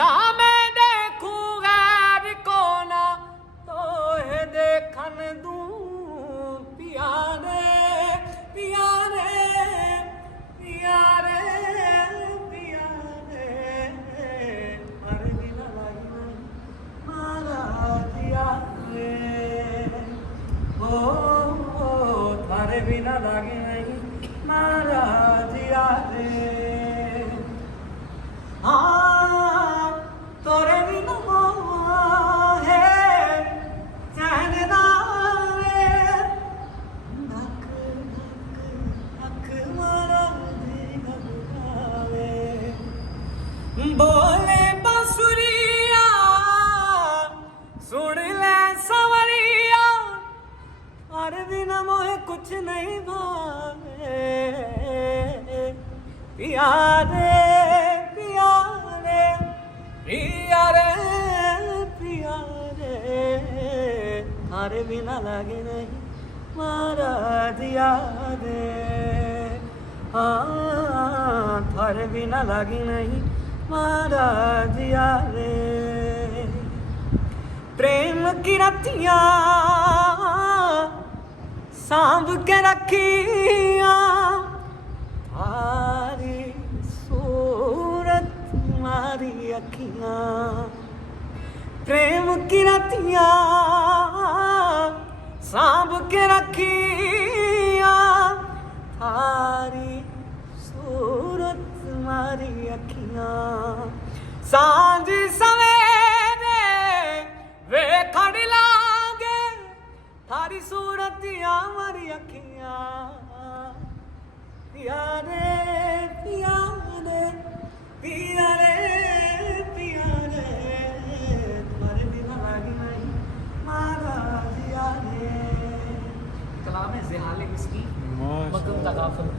ना मैं देखूं गैर को ना तो है देखन दूं पिया रे पिया रे पिया रे पिया रे हर बिना लागी मारा दिया रे ओ थारे बिना लागे नहीं मारा दिया रे हाँ तोरे बिना है चैनना रे नक नक नक मारा दिगावे बोले बांसुरिया सुन ले सवरिया और बिना मोहे कुछ नहीं भावे पिया रे पिया रे पिया रे पिया रे थारे बिना लागे नहीं मारा दिया रे हाँ थारे बिना लागे नहीं मारा दिया रे प्रेम की रतियाँ सांभ के रखिया थारी सूरत मारी अखियाँ प्रेम की रतियाँ सांभ के रखिया थारी सूरत मारी अखियाँ सांझ सवेरे वे खड़ लागे थारी सूरतियाँ मारी अखियाँ पिया रे पिया रे पिया रे पिया रे तुम्हारे बिना लागी नहीं मारा दिया रे कलाम है ज़िहाले इसकी मकम तगाफल